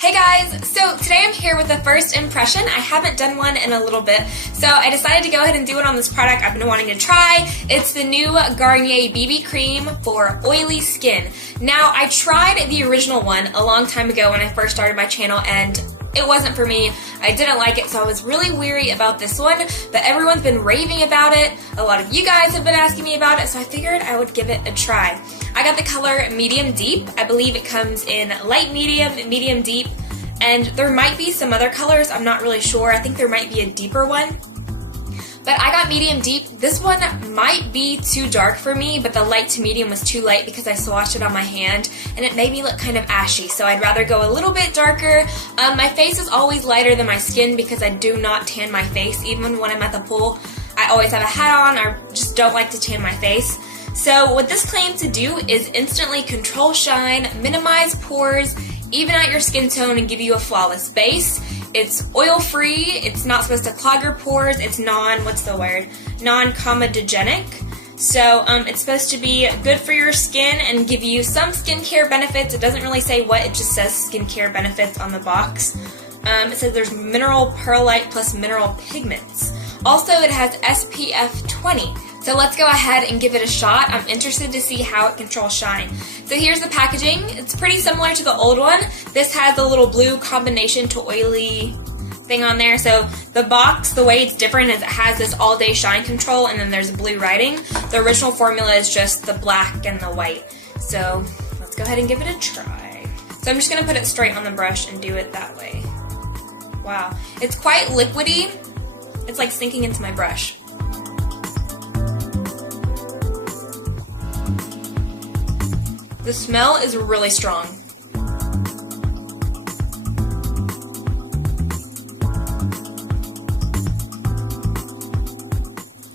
Hey guys, so today I'm here with a first impression. I haven't done one in a little bit, so I decided to go ahead and do it on this product I've been wanting to try. It's the new Garnier BB cream for oily skin. Now, I tried the original one a long time ago when I first started my channel, and it wasn't for me. I didn't like it, so I was really weary about this one, but everyone's been raving about it. A lot of you guys have been asking me about it, so I figured I would give it a try. I got the color medium deep. I believe it comes in light medium, medium deep, and there might be some other colors. I'm not really sure. I think there might be a deeper one. But I got medium deep. This one might be too dark for me, but the light to medium was too light because I swatched it on my hand and it made me look kind of ashy, so I'd rather go a little bit darker. My face is always lighter than my skin because I do not tan my face. Even when I'm at the pool, I always have a hat on or just don't like to tan my face. So what this claims to do is instantly control shine, minimize pores, even out your skin tone, and give you a flawless base. It's oil-free, it's not supposed to clog your pores, it's non-comedogenic. So it's supposed to be good for your skin and give you some skincare benefits. It doesn't really say what, it just says skincare benefits on the box. It says there's mineral perlite plus mineral pigments. Also, it has SPF 20. So let's go ahead and give it a shot. I'm interested to see how it controls shine. So here's the packaging. It's pretty similar to the old one. This has a little blue combination to oily thing on there. So the box, the way it's different is it has this all day shine control and then there's blue writing. The original formula is just the black and the white. So let's go ahead and give it a try. So I'm just gonna put it straight on the brush and do it that way. Wow, it's quite liquidy. It's like sinking into my brush. The smell is really strong.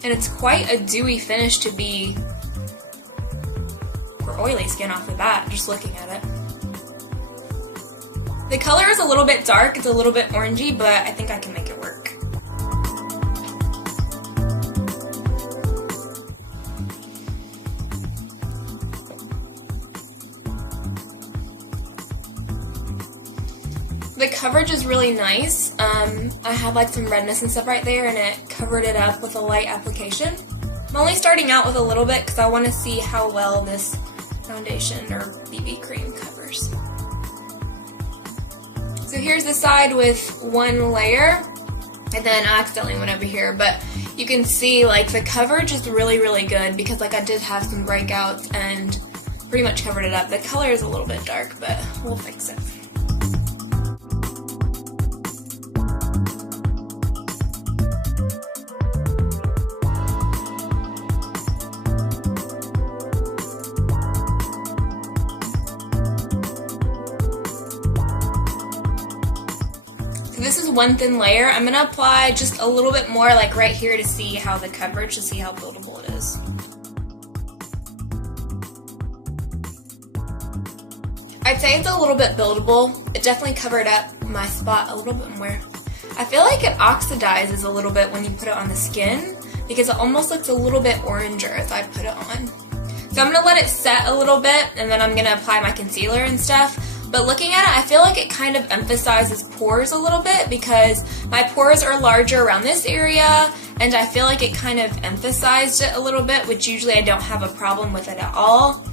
And it's quite a dewy finish to be for oily skin off the bat, just looking at it. The color is a little bit dark, it's a little bit orangey, but I think I can make it work. The coverage is really nice. I had like some redness and stuff right there and it covered it up with a light application. I'm only starting out with a little bit because I want to see how well this foundation or BB cream covers. So here's the side with one layer, and then I accidentally went over here, but you can see like the coverage is really, really good because like I did have some breakouts and pretty much covered it up. The color is a little bit dark, but we'll fix it. This is one thin layer. I'm going to apply just a little bit more like right here to see how the coverage, to see how buildable it is. I'd say it's a little bit buildable. It definitely covered up my spot a little bit more. I feel like it oxidizes a little bit when you put it on the skin because it almost looks a little bit oranger as I put it on. So I'm going to let it set a little bit and then I'm going to apply my concealer and stuff. But looking at it, I feel like it kind of emphasizes pores a little bit because my pores are larger around this area and I feel like it kind of emphasized it a little bit, which usually I don't have a problem with it at all.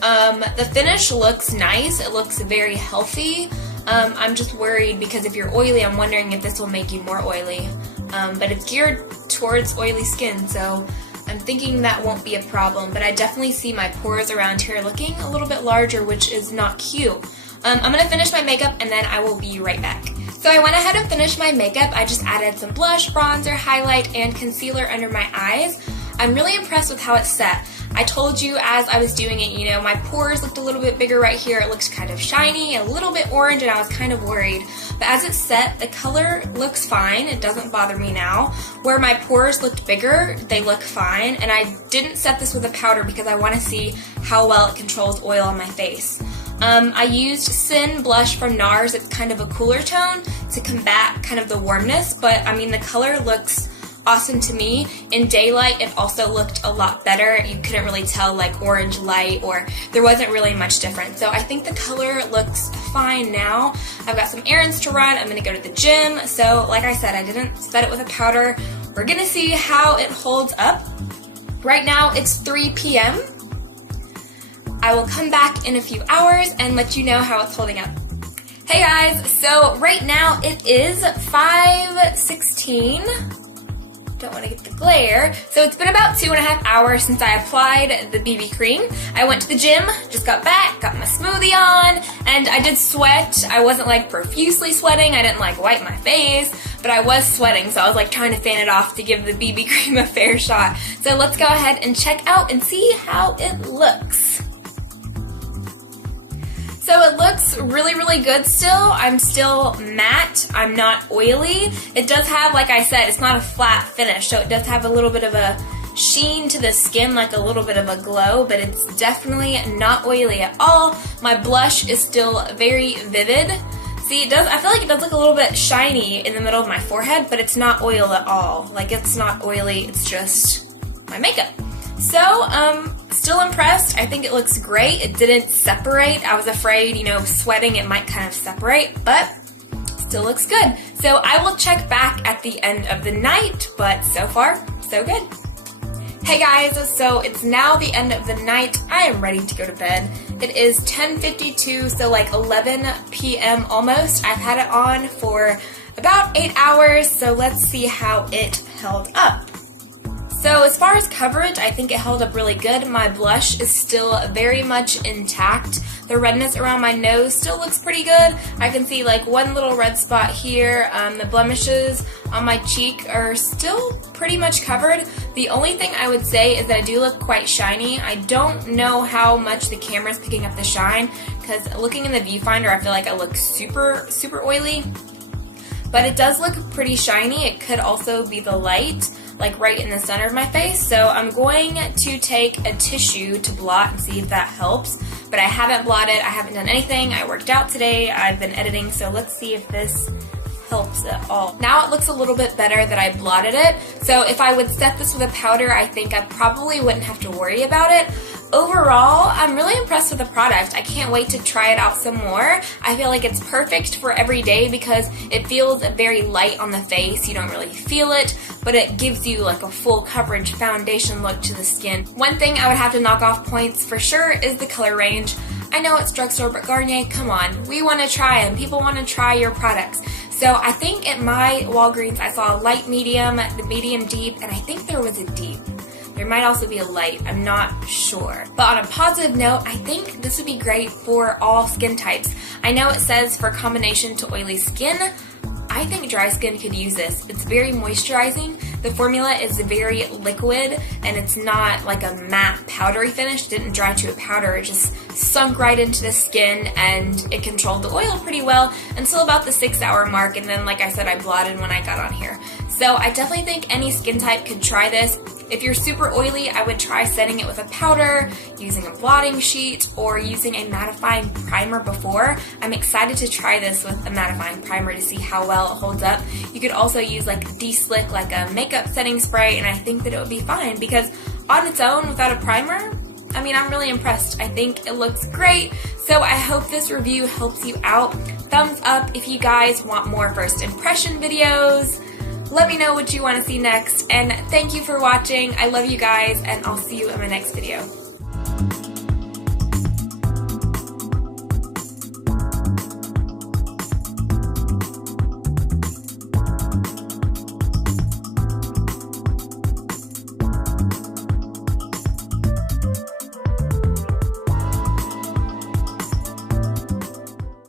The finish looks nice. It looks very healthy. I'm just worried because if you're oily, I'm wondering if this will make you more oily. But it's geared towards oily skin, so I'm thinking that won't be a problem. But I definitely see my pores around here looking a little bit larger, which is not cute. I'm going to finish my makeup and then I will be right back. So I went ahead and finished my makeup. I just added some blush, bronzer, highlight, and concealer under my eyes. I'm really impressed with how it's set. I told you as I was doing it, you know, my pores looked a little bit bigger right here. It looked kind of shiny, a little bit orange, and I was kind of worried. But as it's set, the color looks fine. It doesn't bother me now. Where my pores looked bigger, they look fine. And I didn't set this with a powder because I want to see how well it controls oil on my face. I used Sin blush from NARS. It's kind of a cooler tone to combat kind of the warmness, but I mean the color looks awesome to me. In daylight, it also looked a lot better. You couldn't really tell like orange light, or there wasn't really much difference. So I think the color looks fine now. I've got some errands to run. I'm going to go to the gym. So like I said, I didn't set it with a powder. We're going to see how it holds up. Right now it's 3 p.m. I will come back in a few hours and let you know how it's holding up. Hey guys, so right now it is 5:16. Don't want to get the glare. So it's been about 2.5 hours since I applied the BB cream. I went to the gym, just got back, got my smoothie on, and I did sweat. I wasn't like profusely sweating. I didn't like wipe my face, but I was sweating, so I was like trying to fan it off to give the BB cream a fair shot. So let's go ahead and check out and see how it looks. So it looks really, really good still. I'm still matte. I'm not oily. It does have, like I said, it's not a flat finish, so it does have a little bit of a sheen to the skin, like a little bit of a glow, but it's definitely not oily at all. My blush is still very vivid. See, it does, I feel like it does look a little bit shiny in the middle of my forehead, but it's not oil at all. Like, it's not oily, it's just my makeup. So, still impressed. I think it looks great. It didn't separate. I was afraid, you know, sweating it might kind of separate, but still looks good. So I will check back at the end of the night, but so far, so good. Hey guys, so it's now the end of the night. I am ready to go to bed. It is 10:52, so like 11 p.m. almost. I've had it on for about 8 hours, so let's see how it held up. So as far as coverage, I think it held up really good. My blush is still very much intact. The redness around my nose still looks pretty good. I can see like one little red spot here. The blemishes on my cheek are still pretty much covered. The only thing I would say is that I do look quite shiny. I don't know how much the camera is picking up the shine, because looking in the viewfinder, I feel like I look super, super oily. But it does look pretty shiny. It could also be the light, like right in the center of my face. So I'm going to take a tissue to blot and see if that helps. But I haven't blotted, I haven't done anything. I worked out today, I've been editing, so let's see if this helps at all. Now it looks a little bit better that I blotted it. So if I would set this with a powder, I think I probably wouldn't have to worry about it. Overall, I'm really impressed with the product. I can't wait to try it out some more. I feel like it's perfect for every day because it feels very light on the face. You don't really feel it, but it gives you like a full coverage foundation look to the skin. One thing I would have to knock off points for sure is the color range. I know it's drugstore, but Garnier, come on. We want to try them. People want to try your products. So I think at my Walgreens, I saw a light medium, the medium deep, and I think there was a deep. There might also be a light, I'm not sure. But on a positive note, I think this would be great for all skin types. I know it says for combination to oily skin. I think dry skin could use this. It's very moisturizing. The formula is very liquid and it's not like a matte powdery finish. It didn't dry to a powder. It just sunk right into the skin and it controlled the oil pretty well until about the 6-hour mark. And then, like I said, I blotted when I got on here. So I definitely think any skin type could try this. If you're super oily, I would try setting it with a powder, using a blotting sheet, or using a mattifying primer before. I'm excited to try this with a mattifying primer to see how well it holds up. You could also use like de-slick, like a makeup setting spray, and I think that it would be fine because on its own, without a primer, I mean, I'm really impressed. I think it looks great. So I hope this review helps you out. Thumbs up if you guys want more first impression videos. Let me know what you want to see next, and thank you for watching. I love you guys, and I'll see you in my next video.